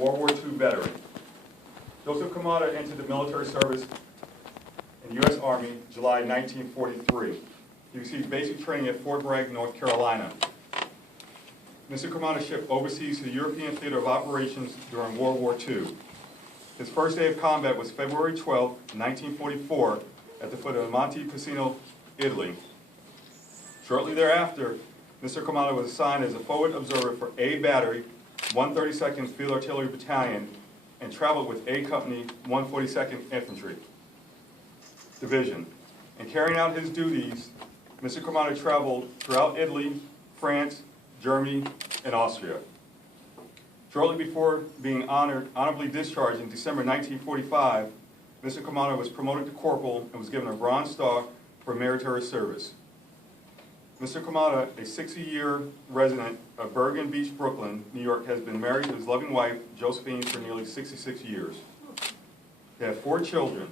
World War II veteran. Joseph Camarda entered the military service in the U.S. Army July 1943. He received basic training at Fort Bragg, North Carolina. Mr. Camarda shipped overseas to the European Theater of Operations during World War II. His first day of combat was February 12, 1944, at the foot of Monte Cassino, Italy. Shortly thereafter, Mr. Camarda was assigned as a forward observer for A Battery, 132nd Field Artillery Battalion, and traveled with A Company, 142nd Infantry Division. In carrying out his duties, Mr. Camarda traveled throughout Italy, France, Germany, and Austria. Shortly before being honorably discharged in December 1945, Mr. Camarda was promoted to corporal and was given a Bronze Star for meritorious service. Mr. Camarda, a 60-year resident of Bergen Beach, Brooklyn, New York, has been married to his loving wife, Josephine, for nearly 66 years. They have 4 children,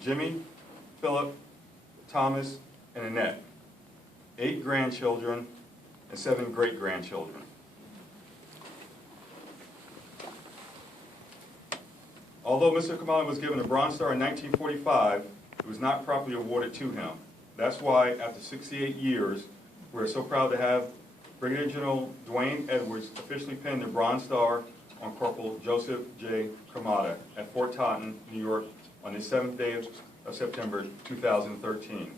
Jimmy, Philip, Thomas, and Annette, 8 grandchildren, and 7 great-grandchildren. Although Mr. Camarda was given a Bronze Star in 1945, it was not properly awarded to him. That's why, after 68 years, we're so proud to have Brigadier General Dwayne Edwards officially pin the Bronze Star on Corporal Joseph J. Camarda at Fort Totten, New York, on the 7th day of September 2013.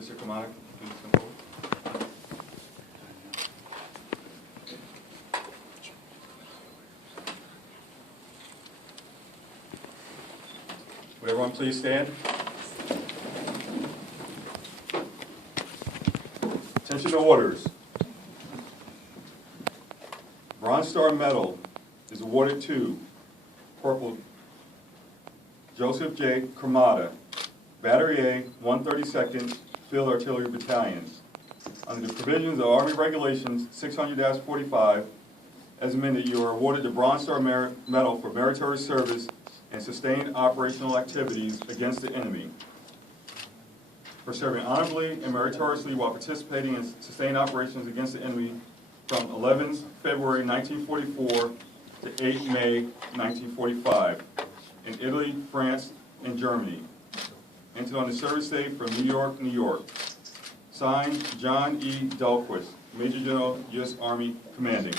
Mr. Camarda, please come forward. Would everyone please stand? Attention to orders. Bronze Star Medal is awarded to Corporal Joseph J. Camarda, Battery A, 132nd Field Artillery Battalion. Under the provisions of Army Regulations 600-45, as amended, you are awarded the Bronze Star Medal for meritorious service and sustained operational activities against the enemy. For serving honorably and meritoriously while participating in sustained operations against the enemy from 11 February 1944 to 8 May 1945 in Italy, France, and Germany. Entered on the service date from New York, New York. Signed, John E. Dahlquist, Major General, U.S. Army Commanding.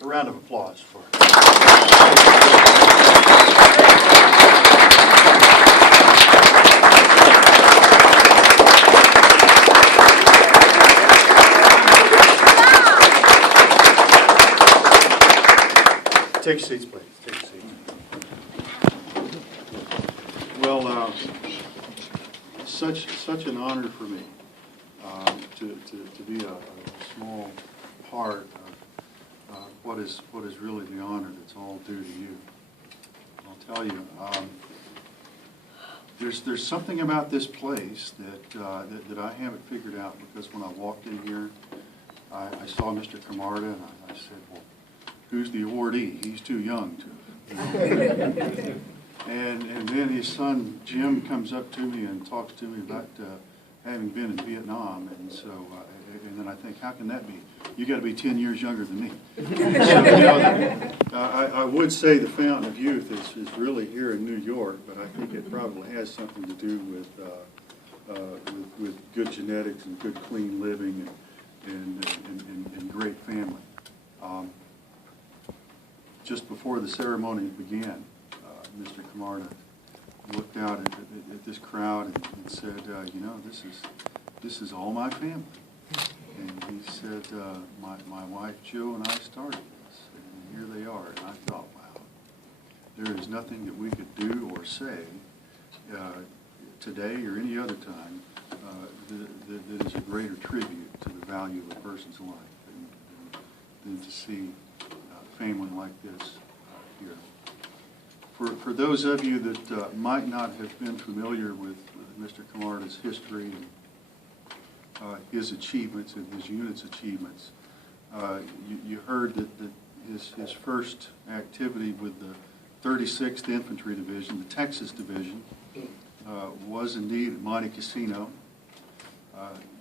A round of applause for Take seats, please. Take seats. Well, such an honor for me to be a small part of what is really the honor that's all due to you. I'll tell you, there's something about this place that I haven't figured out, because when I walked in here, I saw Mr. Camarda and I said, well, who's the awardee? He's too young to. And then his son Jim comes up to me and talks to me about having been in Vietnam, and so and then I think, how can that be? You got to be 10 years younger than me. So, you know, I would say the fountain of youth is really here in New York, but I think it probably has something to do with good genetics and good clean living and great family. Just before the ceremony began, Mr. Camarda looked out at this crowd and said, you know, this is all my family. And he said, my wife Jill and I started this, and here they are. And I thought, wow, there is nothing that we could do or say today or any other time that is a greater tribute to the value of a person's life than to see family like this here. For those of you that might not have been familiar with Mr. Camarda's history and his achievements and his unit's achievements, you heard that his first activity with the 36th Infantry Division, the Texas Division, was indeed at Monte Cassino.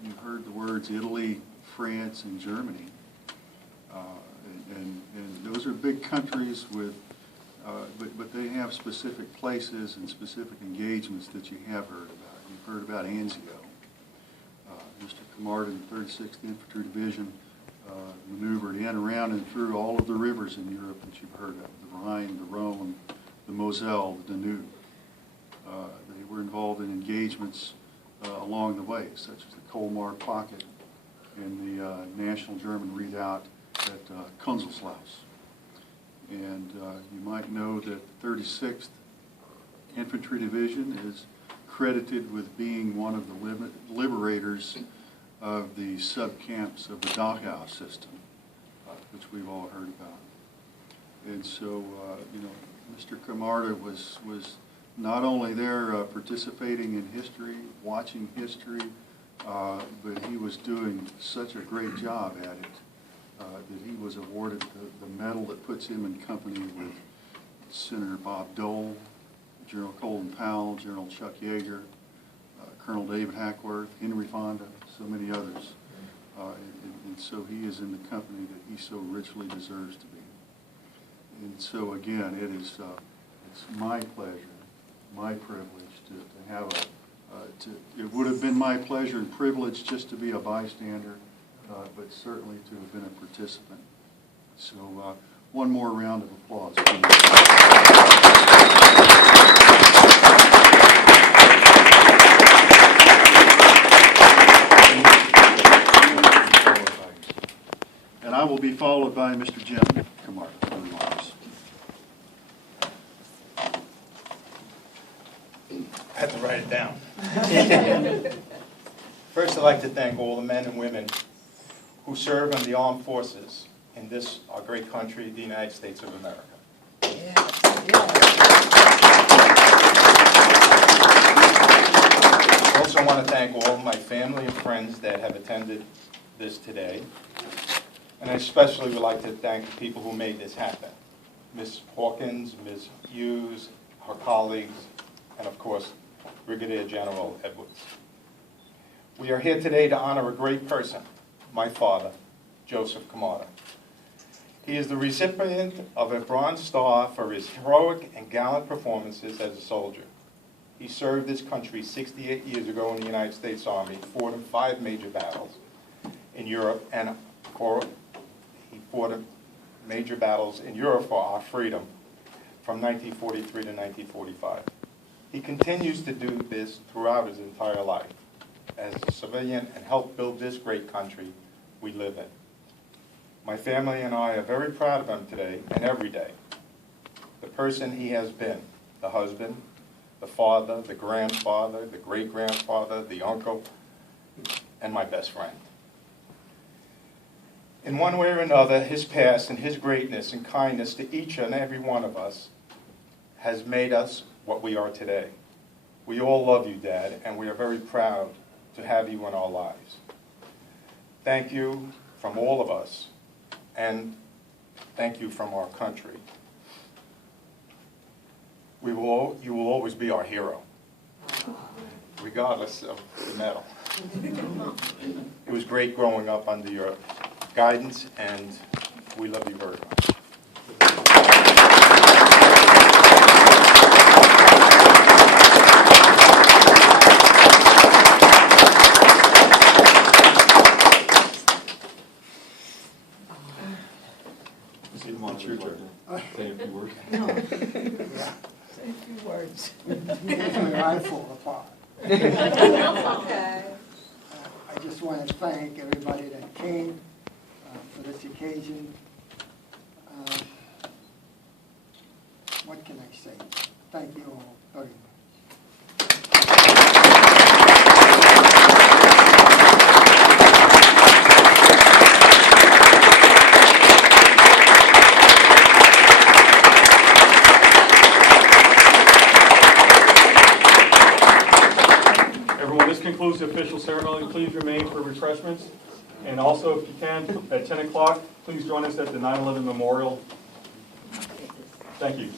You heard the words Italy, France, and Germany. And those are big countries with, but they have specific places and specific engagements that you have heard about. You've heard about Anzio. Mr. Camarda in the 36th Infantry Division maneuvered in, around, and through all of the rivers in Europe that you've heard of, the Rhine, the Rhone, the Moselle, the Danube. They were involved in engagements along the way, such as the Colmar Pocket and the National German Redoubt at Kunzelslaus. And you might know that the 36th Infantry Division is credited with being one of the liberators of the sub-camps of the Dachau system, which we've all heard about. And so, you know, Mr. Camarda was not only there participating in history, watching history, but he was doing such a great job at it that he was awarded the medal that puts him in company with Senator Bob Dole, General Colin Powell, General Chuck Yeager, Colonel David Hackworth, Henry Fonda, so many others. And so he is in the company that he so richly deserves to be. And so again, it's my pleasure, my privilege to have it would have been my pleasure and privilege just to be a bystander, but certainly to have been a participant. So one more round of applause, please. And I will be followed by Mr. Jim Camarda. I had to write it down. First, I'd like to thank all the men and women who serve in the armed forces in this, our great country, the United States of America. I also want to thank all my family and friends that have attended this today. And I especially would like to thank the people who made this happen. Ms. Hawkins, Ms. Hughes, her colleagues, and of course, Brigadier General Edwards. We are here today to honor a great person, my father, Joseph Camarda. He is the recipient of a Bronze Star for his heroic and gallant performances as a soldier. He served his country 68 years ago in the United States Army, fought in 5 major battles in Europe, and he fought major battles in Europe for our freedom from 1943 to 1945. He continues to do this throughout his entire life as a civilian and help build this great country we live in. My family and I are very proud of him today and every day. The person he has been, the husband, the father, the grandfather, the great-grandfather, the uncle, and my best friend. In one way or another, his past and his greatness and kindness to each and every one of us has made us what we are today. We all love you, Dad, and we are very proud to have you in our lives. Thank you from all of us, and thank you from our country. You will always be our hero, regardless of the medal. It was great growing up under your guidance, and we love you very much. Say a few words. No. Yeah. Say a few words. Usually I fall apart. Okay. I just want to thank everybody that came for this occasion. What can I say? Thank you all very much. This concludes the official ceremony. Please remain for refreshments. And also, if you can, at 10 o'clock, please join us at the 9/11 Memorial. Thank you.